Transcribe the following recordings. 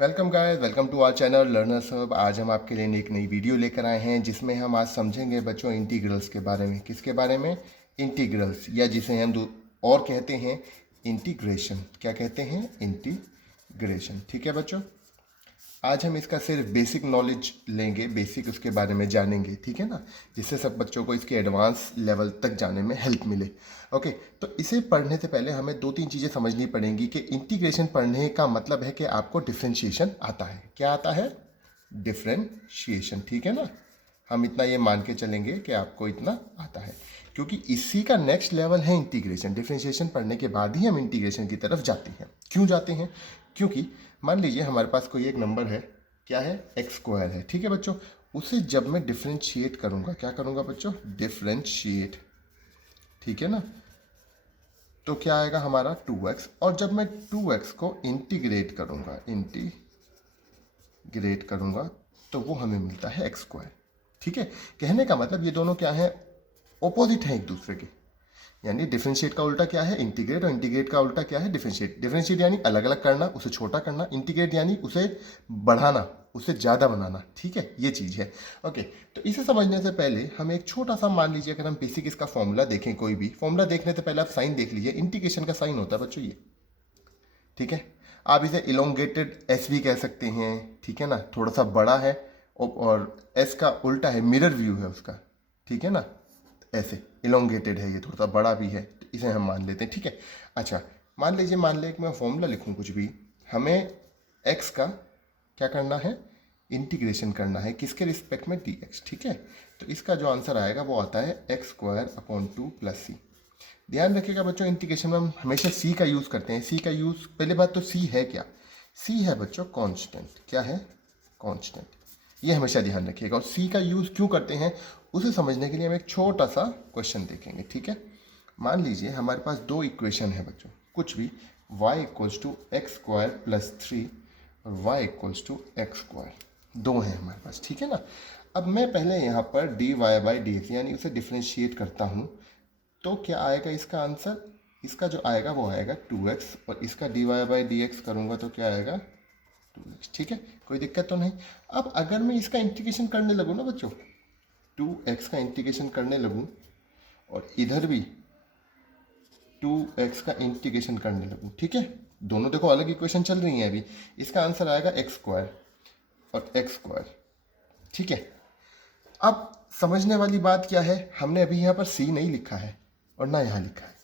Welcome guys, welcome to our channel Learners Hub. आज हम आपके लिए एक नई वीडियो लेकर आए हैं जिसमें हम आज समझेंगे बच्चों इंटीग्रल्स के बारे में। किसके बारे में? इंटीग्रल्स, या जिसे हम और कहते हैं इंटीग्रेशन। क्या कहते हैं? इंटीग्रेशन। ठीक है बच्चों, आज हम इसका सिर्फ बेसिक नॉलेज लेंगे, बेसिक उसके बारे में जानेंगे, ठीक है ना, जिससे सब बच्चों को इसके एडवांस लेवल तक जाने में हेल्प मिले। ओके, तो इसे पढ़ने से पहले हमें दो तीन चीज़ें समझनी पड़ेंगी कि इंटीग्रेशन पढ़ने का मतलब है कि आपको डिफ्रेंशिएशन आता है। क्या आता है? डिफ्रेंशिएशन। ठीक है ना, हम इतना ये मान के चलेंगे कि आपको इतना आता है, क्योंकि इसी का नेक्स्ट लेवल है इंटीग्रेशन। डिफ्रेंशिएशन पढ़ने के बाद ही हम इंटीग्रेशन की तरफ जाते हैं। क्यों जाते हैं? क्योंकि मान लीजिए हमारे पास कोई एक नंबर है, क्या है? एक्स स्क्वायर है। ठीक है बच्चों, उसे जब मैं डिफ्रेंशिएट करूंगा, क्या करूंगा बच्चों? डिफ्रेंशिएट। ठीक है ना, तो क्या आएगा हमारा 2x, और जब मैं 2x को इंटीग्रेट करूंगा तो वो हमें मिलता है एक्स स्क्वायर। ठीक है, कहने का मतलब ये दोनों क्या है? ऑपोजिट हैं एक दूसरे के। यानी डिफरेंशिएट का उल्टा क्या है? इंटीग्रेट, और इंटीग्रेट का उल्टा क्या है? डिफरेंशिएट। डिफरेंशिएट यानी अलग अलग करना, उसे छोटा करना। इंटीग्रेट यानी उसे बढ़ाना, उसे ज़्यादा बनाना। ठीक है, ये चीज़ है। ओके, तो इसे समझने से पहले हम एक छोटा सा मान लीजिए, अगर हम बेसिक इसका फॉर्मूला देखें, कोई भी फॉर्मूला देखने से पहले आप साइन देख लीजिए। इंटीग्रेशन का साइन होता है बच्चों ये। ठीक है, आप इसे इलोंगेटेड एस भी कह सकते हैं। ठीक है ना, थोड़ा सा बड़ा है, और एस का उल्टा है, मिरर व्यू है उसका। ठीक है ना, ऐसे इलोंगेटेड है, ये थोड़ा सा बड़ा भी है, तो इसे हम मान लेते हैं। ठीक है, अच्छा मान लीजिए, मान ले कि मैं फॉर्मूला लिखूं कुछ भी, हमें एक्स का क्या करना है? इंटीग्रेशन करना है। किसके रिस्पेक्ट में? D x. ठीक है, तो इसका जो आंसर आएगा वो आता है एक्स स्क्वायर अपॉन 2 प्लस सी। ध्यान रखिएगा बच्चों, इंटीग्रेशन में हम हमेशा सी का यूज़ करते हैं। सी का यूज़, पहले बात तो सी है क्या? सी है बच्चों कांस्टेंट। क्या है? कांस्टेंट। ये हमेशा ध्यान रखिएगा। और सी का यूज़ क्यों करते हैं उसे समझने के लिए हम एक छोटा सा क्वेश्चन देखेंगे। ठीक है, मान लीजिए हमारे पास दो इक्वेशन है बच्चों, कुछ भी, y equals to X square plus 3 और y equals to X square, दो हैं हमारे पास। ठीक है ना, अब मैं पहले यहाँ पर D Y by D X यानी उसे डिफ्रेंशिएट करता हूँ, तो क्या आएगा इसका आंसर? इसका जो आएगा वो आएगा 2x, और इसका D Y by D X करूँगा तो क्या आएगा? 2x। ठीक है, कोई दिक्कत तो नहीं। अब अगर मैं इसका इंटीग्रेशन करने लगूँ ना बच्चों, 2x का इंटीग्रेशन करने लगूँ, और इधर भी 2x का इंटीग्रेशन करने लगूँ, ठीक है, दोनों देखो अलग इक्वेशन चल रही हैं अभी, इसका आंसर आएगा एक्स स्क्वायर और एक्स स्क्वायर। ठीक है, अब समझने वाली बात क्या है, हमने अभी यहाँ पर c नहीं लिखा है और ना यहाँ लिखा है,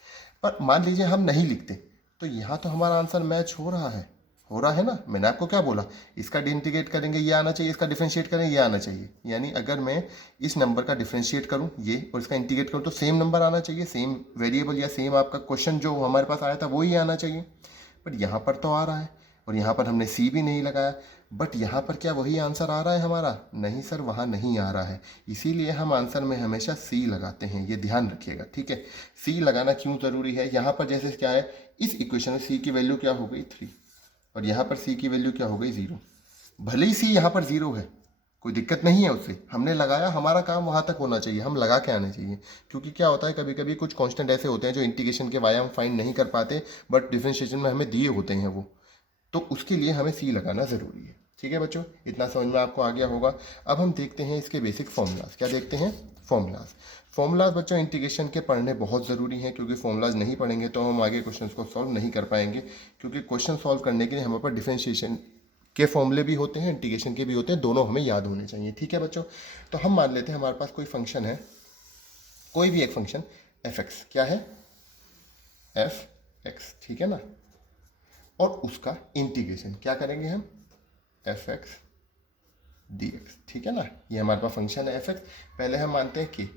पर मान लीजिए हम नहीं लिखते, तो यहाँ तो हमारा आंसर मैच हो रहा है ना। मैंने आपको क्या बोला? इसका इंटीग्रेट करेंगे ये आना चाहिए, इसका डिफरेंशिएट करेंगे ये आना चाहिए। यानी अगर मैं इस नंबर का डिफरेंशिएट करूँ ये, और इसका इंटीग्रेट करूँ, तो सेम नंबर आना चाहिए, सेम वेरिएबल या सेम आपका क्वेश्चन जो हमारे पास आया था वो ही आना चाहिए। बट यहाँ पर तो आ रहा है, और यहाँ पर हमने सी भी नहीं लगाया, बट यहाँ पर क्या वही आंसर आ रहा है हमारा? नहीं सर, वहाँ नहीं आ रहा है। इसीलिए हम आंसर में हमेशा सी लगाते हैं, ये ध्यान रखिएगा। ठीक है, सी लगाना क्यों ज़रूरी है? यहाँ पर जैसे क्या है, इस इक्वेशन में सी की वैल्यू क्या हो गई? 3, और यहाँ पर सी की वैल्यू क्या हो गई? 0। भले ही सी यहाँ पर 0 है, कोई दिक्कत नहीं है उससे, हमने लगाया, हमारा काम वहाँ तक होना चाहिए, हम लगा के आने चाहिए। क्योंकि क्या होता है, कभी कभी कुछ कांस्टेंट ऐसे होते हैं जो इंटीग्रेशन के वाया हम फाइंड नहीं कर पाते, बट डिफरेंशिएशन में हमें दिए होते हैं वो, तो उसके लिए हमें सी लगाना ज़रूरी है। ठीक है बच्चों, इतना समझ में आपको आ गया होगा। अब हम देखते हैं इसके बेसिक फॉर्मूलाज। क्या देखते हैं? फॉर्मूलाज बच्चों इंटीग्रेशन के पढ़ने बहुत ज़रूरी हैं, क्योंकि फॉर्मूलाज नहीं पढ़ेंगे तो हम आगे क्वेश्चन को सॉल्व नहीं कर पाएंगे। क्योंकि क्वेश्चन सॉल्व करने के लिए हमारे पास डिफरेंशिएशन के फॉर्मूले भी होते हैं, इंटीग्रेशन के भी होते हैं, दोनों हमें याद होने चाहिए। ठीक है बच्चों, तो हम मान लेते हैं हमारे पास कोई फंक्शन है, कोई भी एक फंक्शन एफ एक्स। क्या है? F x. ठीक है ना, और उसका इंटीग्रेशन क्या करेंगे हम? F x D x. ठीक है ना, ये हमारे पास फंक्शन है एफ एक्स। पहले हम मानते हैं कि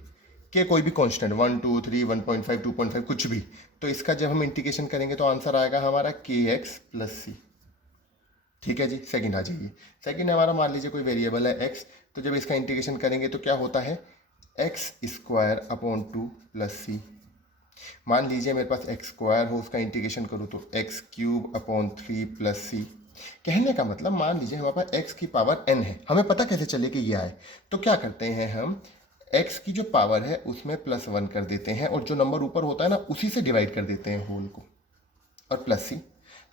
कोई भी कांस्टेंट 1 2 3 1.5 2.5 कुछ भी, तो इसका जब हम इंटीग्रेशन करेंगे तो आंसर आएगा हमारा के एक्स प्लस सी। ठीक है जी, सेकंड आ जाइए। सेकंड हमारा मान लीजिए कोई वेरिएबल है एक्स, तो जब इसका इंटीग्रेशन करेंगे तो क्या होता है? एक्स स्क्वायर अपॉन 2 प्लस सी। मान लीजिए मेरे पास एक्स स्क्वायर हो, उसका इंटीग्रेशन करूँ तो एक्स क्यूब अपॉन 3 प्लस सी। कहने का मतलब, मान लीजिए हमारे पास एक्स की पावर n है, हमें पता कैसे चले कि ये आए, तो क्या करते हैं हम, एक्स की जो पावर है उसमें +1 कर देते हैं, और जो नंबर ऊपर होता है ना उसी से डिवाइड कर देते हैं होल को, और प्लस सी।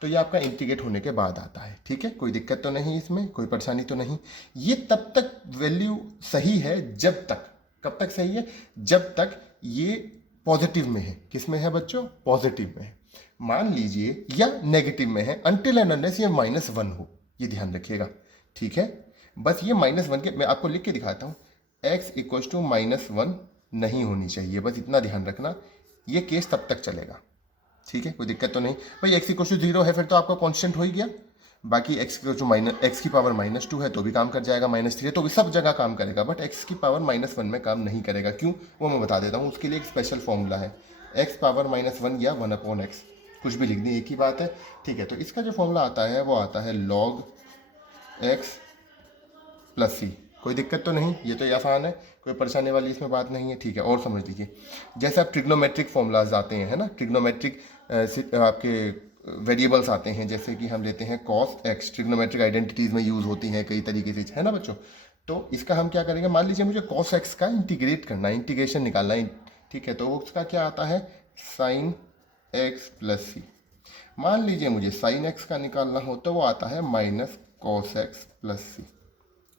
तो ये आपका इंटीग्रेट होने के बाद आता है। ठीक है, कोई दिक्कत तो नहीं इसमें, कोई परेशानी तो नहीं। ये तब तक वैल्यू सही है जब तक, कब तक सही है, जब तक ये पॉजिटिव में है। किस में है बच्चों, पॉजिटिव में है। मान लीजिए या नेगेटिव में है, अनटिल एंड अनलेस ये -1 हो, ये ध्यान रखिएगा। ठीक है, बस ये -1 के, मैं आपको लिख के दिखाता हूँ, x इक्वल टू -1 नहीं होनी चाहिए, बस इतना ध्यान रखना। ये केस तब तक चलेगा। ठीक है, कोई दिक्कत तो नहीं भाई। x इक्वल टू 0 है फिर तो आपका कांस्टेंट हो ही गया। बाकी x इक्वल टू x की पावर -2 है तो भी काम कर जाएगा, -3 है तो भी सब जगह काम करेगा, बट x की पावर -1 में काम नहीं करेगा। क्यों, वो मैं बता देता हूँ। उसके लिए एक स्पेशल फॉर्मूला है, x पावर -1 या 1/x, कुछ भी लिख दी, एक ही बात है। ठीक है, तो इसका जो फॉर्मूला आता है वो आता है log x प्लस सी। कोई दिक्कत तो नहीं, ये तो ये आसान है, कोई परेशानी वाली इसमें बात नहीं है। ठीक है, और समझ लीजिए, जैसे आप ट्रिग्नोमेट्रिक फॉर्मूलाज आते हैं, है ना, ट्रिग्नोमेट्रिक आपके वेरिएबल्स आते हैं, जैसे कि हम लेते हैं cos x, ट्रिग्नोमेट्रिक आइडेंटिटीज़ में यूज़ होती हैं कई तरीके से, है ना बच्चों। तो इसका हम क्या करेंगे, मान लीजिए मुझे cos x का इंटीग्रेट करना है, इंटीग्रेशन निकालना है। ठीक है, तो उसका क्या आता है, sin x प्लस सी। मान लीजिए मुझे sin x का निकालना हो तो वो आता है -cos x प्लस सी।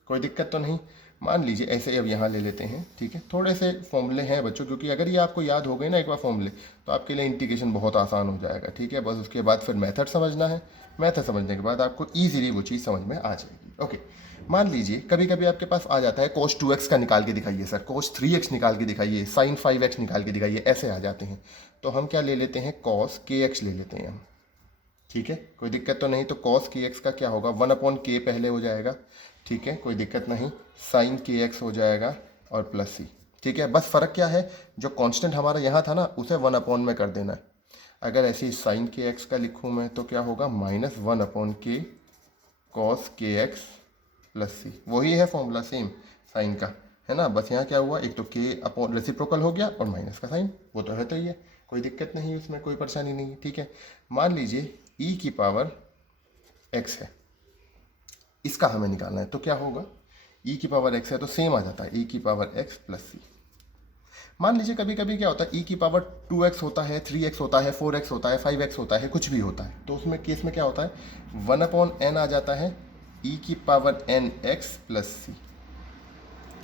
कोई दिक्कत तो नहीं। मान लीजिए ऐसे अब यहाँ ले लेते हैं। ठीक है, थोड़े से फॉर्मूले हैं बच्चों, क्योंकि अगर ये आपको याद हो गए ना एक बार फॉर्मूले, तो आपके लिए इंटीग्रेशन बहुत आसान हो जाएगा। ठीक है, बस उसके बाद फिर मेथड समझना है, मेथड समझने के बाद आपको ईजिली वो चीज़ समझ में आ जाएगी। ओके, मान लीजिए कभी कभी आपके पास आ जाता है cos 2x का निकाल के दिखाइए सर, cos 3x निकाल के दिखाइए, sin 5x निकाल के दिखाइए, ऐसे आ जाते हैं। तो हम क्या ले लेते हैं, cos kx ले लेते हैं हम। ठीक है, कोई दिक्कत तो नहीं। तो cos kx का क्या होगा, 1/k पहले हो जाएगा। ठीक है, कोई दिक्कत नहीं। sin kx हो जाएगा और प्लस सी। ठीक है, बस फ़र्क क्या है, जो कांस्टेंट हमारा यहाँ था ना उसे 1/ में कर देना है। अगर ऐसे ही sin kx का लिखूँ मैं तो क्या होगा, -1/k cos kx प्लस सी। वही है फॉर्मूला सेम साइन का, है ना। बस यहाँ क्या हुआ, एक तो k अपॉन रेसिप्रोकल हो गया और माइनस का साइन, वो तो है तो ही है, कोई दिक्कत नहीं उसमें, कोई परेशानी नहीं है। ठीक है, मान लीजिए e की पावर x है, इसका हमें निकालना है, तो क्या होगा, e की पावर x है तो सेम आ जाता है e की पावर x प्लस सी। मान लीजिए कभी कभी क्या होता है, e की पावर 2x होता है, 3x होता है, 4x होता है, 5x होता है, कुछ भी होता है, तो उसमें केस में क्या होता है, 1/n आ जाता है e की पावर n x प्लस सी।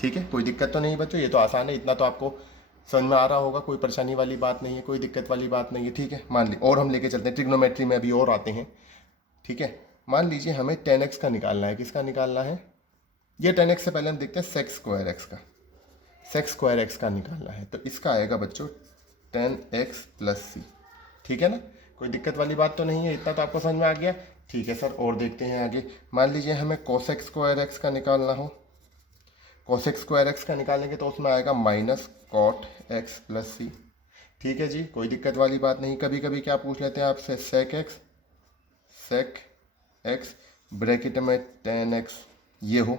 ठीक है, कोई दिक्कत तो नहीं बच्चों, ये तो आसान है, इतना तो आपको समझ में आ रहा होगा, कोई परेशानी वाली बात नहीं है, कोई दिक्कत वाली बात नहीं है। ठीक है, मान ली और हम लेके चलते हैं, ट्रिग्नोमेट्री में अभी और आते हैं। ठीक है, मान लीजिए हमें 10x का निकालना है, किसका निकालना है, ये 10x से पहले हम देखते हैं सेक्स स्क्वायर x का, सेक्स स्क्वायर x का निकालना है, तो इसका आएगा बच्चों 10x प्लस सी। ठीक है ना, कोई दिक्कत वाली बात तो नहीं है, इतना तो आपको समझ में आ गया। ठीक है सर, और देखते हैं आगे। मान लीजिए हमें cos स्क्वायर x का निकालना हो, cos स्क्वायर x का निकालेंगे तो उसमें आएगा -cot x प्लस सी। ठीक है जी, कोई दिक्कत वाली बात नहीं। कभी कभी क्या पूछ लेते हैं आपसे, sec x ब्रैकेट में 10x ये हो,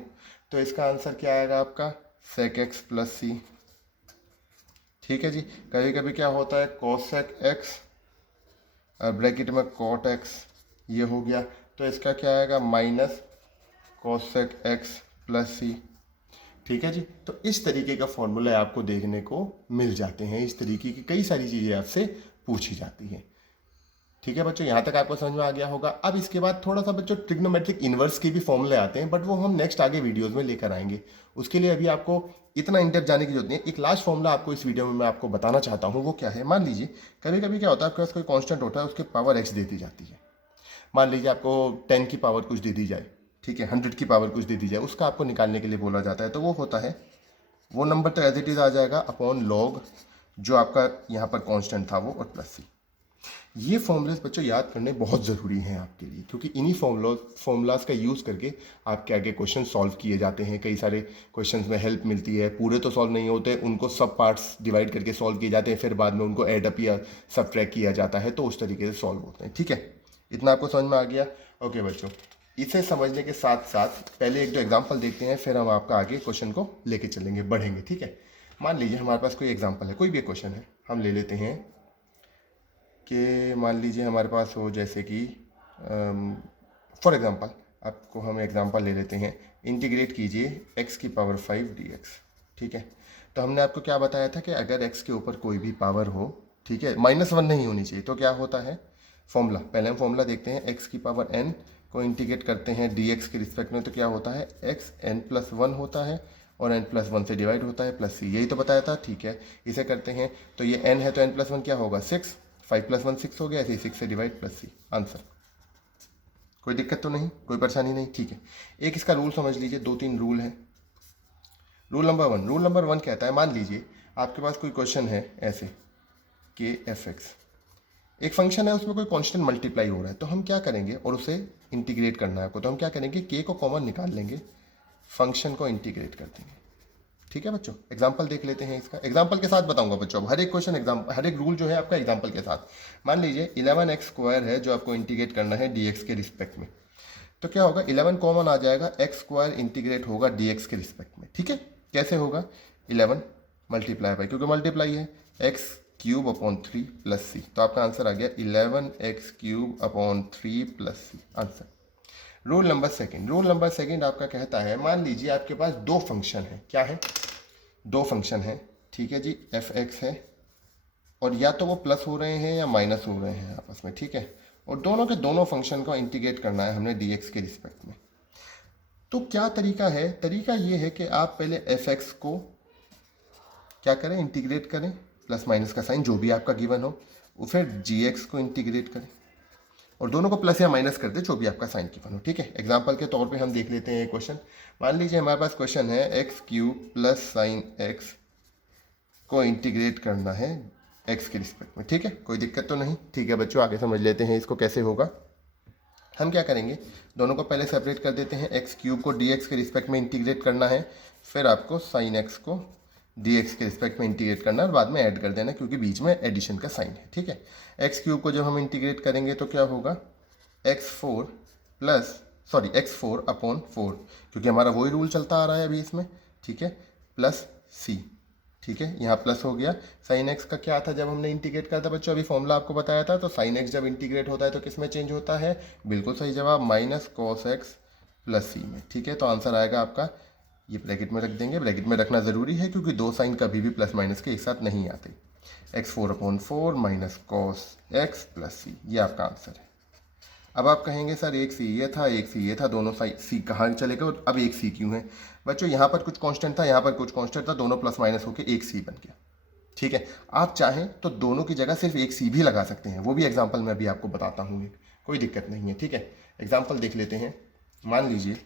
तो इसका आंसर क्या आएगा आपका, sec x प्लस सी। ठीक है जी, कभी कभी क्या होता है, cosec x और ब्रैकेट में cot x ये हो गया, तो इसका क्या आएगा, -cosec x प्लस सी। ठीक है जी, तो इस तरीके का फॉर्मूला आपको देखने को मिल जाते हैं, इस तरीके की कई सारी चीज़ें आपसे पूछी जाती हैं। ठीक है बच्चों, यहाँ तक आपको समझ में आ गया होगा। अब इसके बाद थोड़ा सा बच्चों ट्रिग्नोमेट्रिक इन्वर्स के भी फॉर्मूले आते हैं, बट वो हम नेक्स्ट आगे वीडियोस में लेकर आएंगे। उसके लिए अभी आपको इतना इंडेप्थ जाने की जरूरत नहीं है। एक लास्ट फॉर्मूला आपको इस वीडियो में मैं आपको बताना चाहता हूँ, वो क्या है, मान लीजिए कभी कभी क्या होता है, आपके पास कोई कॉन्स्टेंट होता है, उसके पावर x दे दी जाती है। मान लीजिए आपको 10 की पावर कुछ दे दी जाए, ठीक है, 100 की पावर कुछ दे दी जाए, उसका आपको निकालने के लिए बोला जाता है, तो वो होता है, वो नंबर तो एज इट इज़ आ जाएगा अपॉन लॉग जो आपका यहाँ पर कांस्टेंट था वो, और प्लस सी। ये फॉर्मूलाज बच्चों याद करने बहुत ज़रूरी हैं आपके लिए, क्योंकि इन्हीं फॉर्मूलाज का यूज़ करके आपके आगे क्वेश्चन सॉल्व किए जाते हैं। कई सारे क्वेश्चंस में हेल्प मिलती है, पूरे तो सॉल्व नहीं होते, उनको सब पार्ट्स डिवाइड करके सॉल्व किए जाते हैं, फिर बाद में उनको एड अप या सबट्रैक्ट किया जाता है, तो उस तरीके से सॉल्व होते हैं। ठीक है, इतना आपको समझ में आ गया। ओके बच्चों, इसे समझने के साथ साथ पहले एक दो एग्जाम्पल देखते हैं, फिर हम आपका आगे क्वेश्चन को लेके चलेंगे, बढ़ेंगे। ठीक है, मान लीजिए हमारे पास कोई एग्जाम्पल है, कोई भी क्वेश्चन है, हम ले लेते हैं कि मान लीजिए हमारे पास हो जैसे कि फॉर एग्जांपल आपको हम एग्जांपल ले लेते हैं, इंटीग्रेट कीजिए x की पावर 5 dx। ठीक है, तो हमने आपको क्या बताया था कि अगर x के ऊपर कोई भी पावर हो, ठीक है, -1 नहीं होनी चाहिए, तो क्या होता है, फॉर्मूला, पहले हम फॉर्मूला देखते हैं। एक्स की पावर n को इंटीग्रेट करते हैं dx के रिस्पेक्ट में, तो क्या होता है x n+1 होता है और n+1 से डिवाइड होता है प्लस c, यही तो बताया था। ठीक है, इसे करते हैं तो ये n है तो n+1 क्या होगा 6, 5+1 6 हो गया, ऐसे ही 6 से डिवाइड प्लस c, आंसर। कोई दिक्कत तो नहीं, कोई परेशानी नहीं। ठीक है, एक इसका रूल समझ लीजिए, 2-3 रूल है। रूल नंबर वन कहता है, मान लीजिए आपके पास कोई क्वेश्चन है ऐसे के एफ एक्स, एक फंक्शन है उसमें कोई कांस्टेंट मल्टीप्लाई हो रहा है, तो हम क्या करेंगे, और उसे इंटीग्रेट करना है आपको, तो हम क्या करेंगे के को कॉमन निकाल लेंगे, फंक्शन को इंटीग्रेट कर देंगे। ठीक है बच्चों, एग्जाम्पल देख लेते हैं इसका, एग्जाम्पल के साथ बताऊंगा बच्चों। अब हर एक क्वेश्चन एग्जाम्पल, हर एक रूल जो है आपका एग्जाम्पल के साथ। मान लीजिए 11x² है जो आपको इंटीग्रेट करना है dx के रिस्पेक्ट में, तो क्या होगा 11 कॉमन आ जाएगा, x² इंटीग्रेट होगा dx के रिस्पेक्ट में। ठीक है, कैसे होगा 11 मल्टीप्लाई बाई, क्योंकि मल्टीप्लाई है, x³ + 3+c, तो आपका आंसर आ गया 11x³ + 3+c, answer. Rule number second आपका कहता है, मान लीजिए आपके पास दो फंक्शन है, क्या है, दो फंक्शन है। ठीक है जी, f(x) है और या तो वो प्लस हो रहे हैं या माइनस हो रहे हैं आपस में। ठीक है, और दोनों के दोनों फंक्शन को इंटीग्रेट करना है हमने dx के रिस्पेक्ट में। तो क्या तरीका है, तरीका ये है कि आप पहले f(x) को क्या करें, इंटीग्रेट करें, प्लस माइनस का साइन जो भी आपका गिवन हो, फिर gx को इंटीग्रेट करें और दोनों को प्लस या माइनस कर दे जो भी आपका साइन गिवन हो। ठीक है, एग्जांपल के तौर पे हम देख लेते हैं क्वेश्चन। मान लीजिए हमारे पास क्वेश्चन है x³ + sin x को इंटीग्रेट करना है x के रिस्पेक्ट में। ठीक है, कोई दिक्कत तो नहीं। ठीक है बच्चों, आगे समझ लेते हैं इसको कैसे होगा। हम क्या करेंगे, दोनों को पहले सेपरेट कर देते हैं, x³ को dx के रिस्पेक्ट में इंटीग्रेट करना है, फिर आपको sin x को dx के रिस्पेक्ट में इंटीग्रेट करना है और बाद में ऐड कर देना, क्योंकि बीच में एडिशन का साइन है। ठीक है, x³ को जब हम इंटीग्रेट करेंगे तो क्या होगा x4 x4/4, क्योंकि हमारा वही रूल चलता आ रहा है अभी इसमें। ठीक है, प्लस c। ठीक है, यहाँ प्लस हो गया। साइन एक्स का क्या था जब हमने इंटीग्रेट करा था बच्चों, अभी फॉर्मूला आपको बताया था। तो साइन एक्स जब इंटीग्रेट होता है तो किस में चेंज होता है, बिल्कुल सही जवाब, -cos x + c में। ठीक है, तो आंसर आएगा आपका, ये ब्रैकेट में रख देंगे, ब्रैकेट में रखना ज़रूरी है क्योंकि दो साइन कभी भी प्लस माइनस के एक साथ नहीं आते। x4/4 -cos x + c, ये आपका आंसर है। अब आप कहेंगे सर एक सी ये था, एक सी ये था, दोनों साइड सी कहाँ चले गए और अब एक सी क्यों है। बच्चों यहाँ पर कुछ कांस्टेंट था, यहाँ पर कुछ कांस्टेंट था, दोनों प्लस माइनस होकर एक सी बन गया। ठीक है, आप चाहें तो दोनों की जगह सिर्फ एक सी भी लगा सकते हैं, वो भी एग्जाम्पल में अभी आपको बताता हूँ, कोई दिक्कत नहीं है। ठीक है, एग्जाम्पल देख लेते हैं। मान लीजिए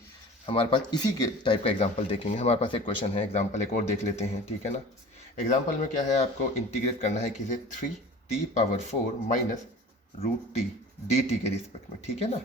हमारे पास इसी के टाइप का एग्जाम्पल देखेंगे, हमारे पास एक क्वेश्चन है, एग्जाम्पल एक और देख लेते हैं। ठीक है ना, एग्जाम्पल में क्या है, आपको इंटीग्रेट करना है किसे 3t⁴ -√t dt के रिस्पेक्ट में। ठीक है ना,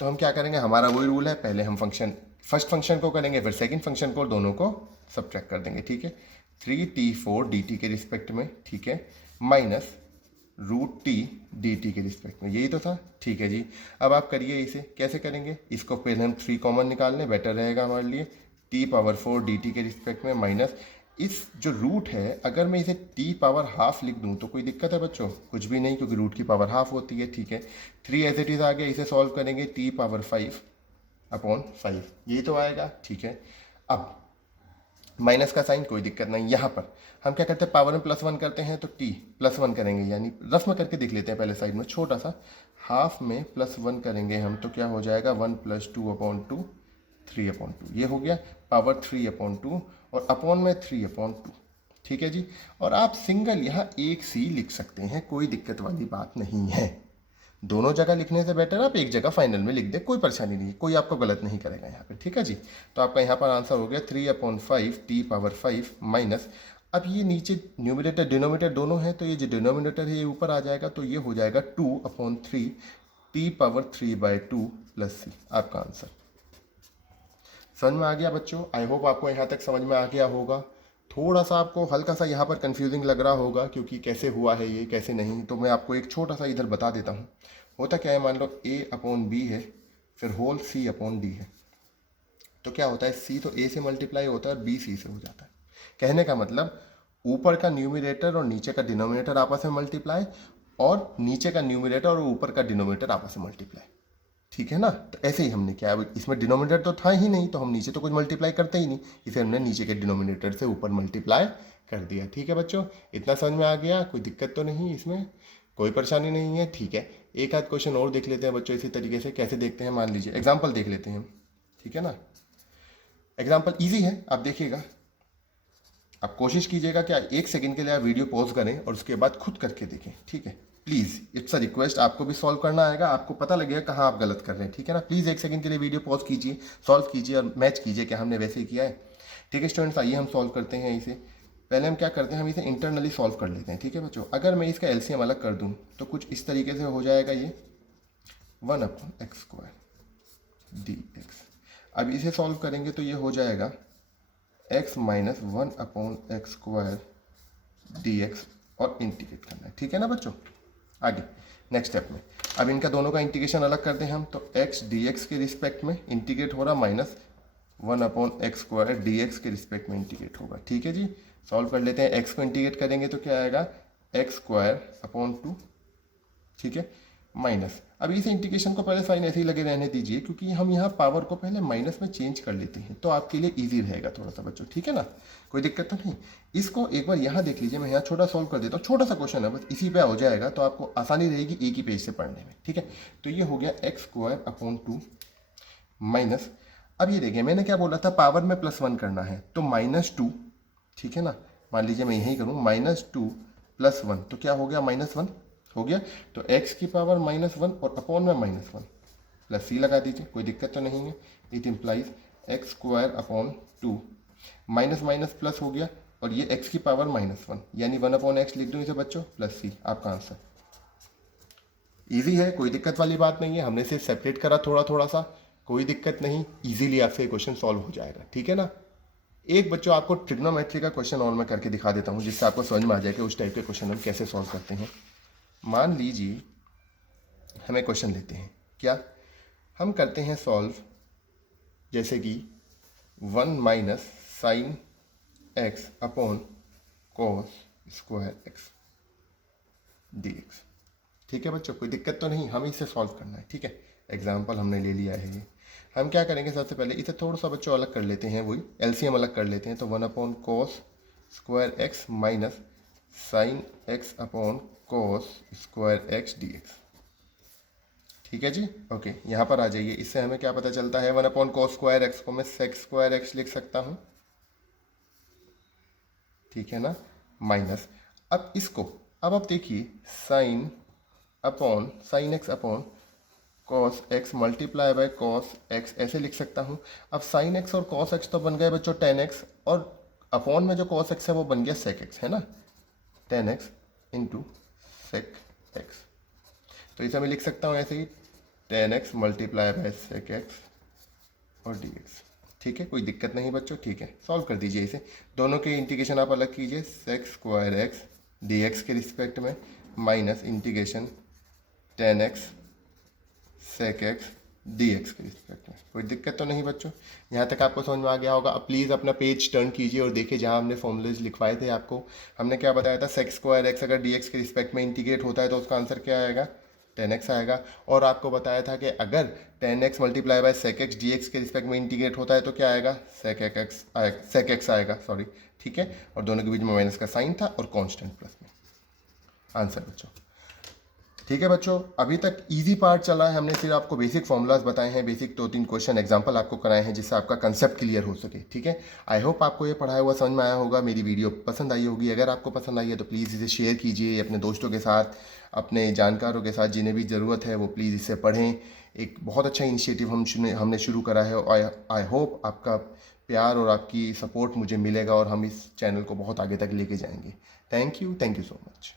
तो हम क्या करेंगे, हमारा वही रूल है, पहले हम फर्स्ट फंक्शन को करेंगे, फिर सेकंड फंक्शन को, दोनों को सब्ट्रैक्ट कर देंगे। ठीक है, 3t⁴ dt के रिस्पेक्ट में, ठीक है, -√t dt के रिस्पेक्ट में, यही तो था। ठीक है जी, अब आप करिए इसे, कैसे करेंगे, इसको पहले हम 3 कॉमन निकाल लें, बेटर रहेगा हमारे लिए। t⁴ dt के रिस्पेक्ट में माइनस, इस जो रूट है अगर मैं इसे t⁻½ लिख दूं तो कोई दिक्कत है बच्चों, कुछ भी नहीं, क्योंकि रूट की पावर हाफ होती है। ठीक है, 3 एज इट इज़ आ गया, इसे सॉल्व करेंगे t⁵/5, यही तो आएगा। ठीक है, अब माइनस का साइन, कोई दिक्कत नहीं, यहाँ पर हम क्या करते हैं, पावर में +1 करते हैं तो t +1 करेंगे, यानी रफ में करके देख लेते हैं पहले साइड में, छोटा सा हाफ में +1 करेंगे हम, तो क्या हो जाएगा 1 + 2/2 3/2, ये हो गया, पावर 3/2 और अपॉन में 3/2। ठीक है जी, और आप सिंगल यहाँ एक सी लिख सकते हैं, कोई दिक्कत वाली बात नहीं है। दोनों जगह लिखने से बेटर आप एक जगह फाइनल में लिख दे, कोई परेशानी नहीं, कोई आपको गलत नहीं करेगा यहाँ पे। ठीक है जी, तो आपका यहाँ पर आंसर हो गया 3/5 t⁻5 माइनस, अब ये नीचे न्यूमरेटर डिनोमिनेटर दोनों हैं, तो ये जो डिनोमिनेटर है ये ऊपर आ जाएगा, तो ये हो जाएगा 2/3 t⁻3/2 + c, आपका आंसर। समझ में आ गया बच्चों, आई होप आपको यहाँ तक समझ में आ गया होगा। थोड़ा सा आपको हल्का सा यहाँ पर कंफ्यूजिंग लग रहा होगा क्योंकि कैसे हुआ है ये कैसे नहीं, तो मैं आपको एक छोटा सा इधर बता देता हूँ। होता क्या है, मान लो a/b है, फिर होल c/d है, तो क्या होता है, c तो a से मल्टीप्लाई होता है और b c से हो जाता है। कहने का मतलब ऊपर का न्यूमरेटर और नीचे का डिनोमिनेटर आपस में मल्टीप्लाई, और नीचे का न्यूमरेटर और ऊपर का डिनोमिनेटर आपस में मल्टीप्लाई। ठीक है ना, तो ऐसे ही हमने क्या, इसमें डिनोमिनेटर तो था ही नहीं, तो हम नीचे तो कुछ मल्टीप्लाई करते ही नहीं, इसे हमने नीचे के डिनोमिनेटर से ऊपर मल्टीप्लाई कर दिया। ठीक है बच्चों, इतना समझ में आ गया, कोई दिक्कत तो नहीं इसमें। कोई परेशानी नहीं है, ठीक है। एक आध क्वेश्चन और देख लेते हैं बच्चों इसी तरीके से। कैसे देखते हैं, मान लीजिए एग्जाम्पल देख लेते हैं, ठीक है ना। एग्जाम्पल ईजी है, आप देखिएगा। आप कोशिश कीजिएगा कि 1 सेकंड के लिए आप वीडियो पॉज करें और उसके बाद खुद करके देखें, ठीक है। प्लीज़ इट्स अ रिक्वेस्ट, आपको भी सॉल्व करना आएगा, आपको पता लगेगा कहाँ आप गलत कर रहे हैं, ठीक है ना। प्लीज़ 1 सेकंड के लिए वीडियो पॉज कीजिए, सॉल्व कीजिए और मैच कीजिए कि हमने वैसे ही किया है, ठीक है स्टूडेंट्स। आइए हम सॉल्व करते हैं इसे। पहले हम क्या करते हैं, हम इसे इंटरनली सॉल्व कर लेते हैं, ठीक है बच्चों। अगर मैं इसका एलसीएम अलग कर दूँ तो कुछ इस तरीके से हो जाएगा, ये 1/x² dx। अब इसे सॉल्व करेंगे तो ये हो जाएगा x - 1/x² dx और इंटीग्रेट करना है, ठीक है ना बच्चों। आगे नेक्स्ट स्टेप में अब इनका दोनों का इंटीग्रेशन अलग करते हैं हम, तो x dx के रिस्पेक्ट में इंटीग्रेट हो रहा, -1/x² dx के रिस्पेक्ट में इंटीग्रेट होगा, ठीक है जी। सॉल्व कर लेते हैं। x को इंटीग्रेट करेंगे तो क्या आएगा, x²/2, ठीक है, माइनस। अब इस इंटीग्रेशन को पहले साइन ऐसे ही लगे रहने दीजिए, क्योंकि हम यहाँ पावर को पहले माइनस में चेंज कर लेते हैं, तो आपके लिए इजी रहेगा थोड़ा सा बच्चों, ठीक है ना। कोई दिक्कत तो नहीं। इसको एक बार यहाँ देख लीजिए, मैं यहाँ छोटा सॉल्व कर देता हूँ, छोटा सा क्वेश्चन है बस, इसी पे हो जाएगा, तो आपको आसानी रहेगी एक ही पेज से पढ़ने में, ठीक है। तो ये हो गया x² माइनस, अब ये देखिए मैंने क्या बोला था, पावर में +1 करना है, तो -2, ठीक है ना। मान लीजिए मैं यही करूँ, -2 + 1, तो क्या हो गया, -1 हो गया। तो x की पावर -1 और अपॉन में -1 प्लस c लगा दीजिए, कोई दिक्कत तो नहीं है। It implies x²/2 minus minus plus हो गया, और ये x की पावर -1 यानी 1/x लिख दूँ इसे बच्चों, प्लस c, आपका आंसर। इजी है, कोई दिक्कत वाली बात नहीं है। हमने सिर्फ सेपरेट करा थोड़ा थोड़ा सा, कोई दिक्कत नहीं, इजीली आपसे क्वेश्चन सॉल्व हो जाएगा, ठीक है ना। एक बच्चों आपको ट्रिग्नोमेट्री का क्वेश्चन और मैं करके दिखा देता हूँ, जिससे आपको समझ में आ जाए कि उस टाइप के क्वेश्चन हम कैसे सॉल्व करते हैं। मान लीजिए हमें क्वेश्चन लेते हैं, क्या हम करते हैं सॉल्व, जैसे कि 1 - sin x upon cos² x dx, ठीक है बच्चों, कोई दिक्कत तो नहीं, हमें इसे सॉल्व करना है, ठीक है। एग्जाम्पल हमने ले लिया है ये। हम क्या करेंगे, सबसे पहले इसे थोड़ा सा बच्चों अलग कर लेते हैं, वही एलसीएम अलग कर लेते हैं। तो 1/cos² x minus sin x upon cos² x dx, ठीक है जी। ओके, यहाँ पर आ जाइए। इससे हमें क्या पता चलता है, 1/cos² x को मैं sec² x लिख सकता हूँ, ठीक है ना, माइनस। अब इसको, अब आप देखिए, sin x upon cos x multiply by cos x ऐसे लिख सकता हूँ। अब sin x और cos x तो बन गए बच्चों tan x, और अपॉन में जो cos x है वो बन गया sec x, है ना, tan x into sec x। तो इसे मैं लिख सकता हूँ ऐसे ही, tan x multiply by sec x और dx, ठीक है, कोई दिक्कत नहीं बच्चों, ठीक है। सॉल्व कर दीजिए इसे, दोनों के इंटीग्रेशन आप अलग कीजिए, sec² x dx के रिस्पेक्ट में minus integration tan x sec x dx के रिस्पेक्ट में। कोई दिक्कत तो नहीं बच्चों, यहाँ तक आपको समझ में आ गया होगा। अब प्लीज़ अपना पेज टर्न कीजिए और देखिए जहाँ हमने फॉर्मूलेज लिखवाए थे आपको। हमने क्या बताया था, sec² x अगर dx के रिस्पेक्ट में इंटीग्रेट होता है तो उसका आंसर क्या आएगा, tan x आएगा। और आपको बताया था कि अगर tan x multiply by sec x dx के रिस्पेक्ट में इंटीग्रेट होता है तो क्या आएगा, sec x आएगा, सॉरी, ठीक है। और दोनों के बीच में माइनस का साइन था और कॉन्स्टेंट प्लस में, आंसर बच्चों, ठीक है बच्चों। अभी तक इजी पार्ट चला है, हमने सिर्फ आपको बेसिक फॉर्मूलाज बताए हैं, बेसिक 2-3 क्वेश्चन एग्जांपल आपको कराए हैं, जिससे आपका कंसेप्ट क्लियर हो सके, ठीक है। आई होप आपको ये पढ़ाया हुआ समझ में आया होगा, मेरी वीडियो पसंद आई होगी। अगर आपको पसंद आई है तो प्लीज़ इसे शेयर कीजिए अपने दोस्तों के साथ, अपने जानकारों के साथ, जिन्हें भी ज़रूरत है वो प्लीज़ इसे पढ़ें। एक बहुत अच्छा इनिशिएटिव हमने शुरू करा है, और आई होप आपका प्यार और आपकी सपोर्ट मुझे मिलेगा और हम इस चैनल को बहुत आगे तक लेके जाएंगे। Thank you so much.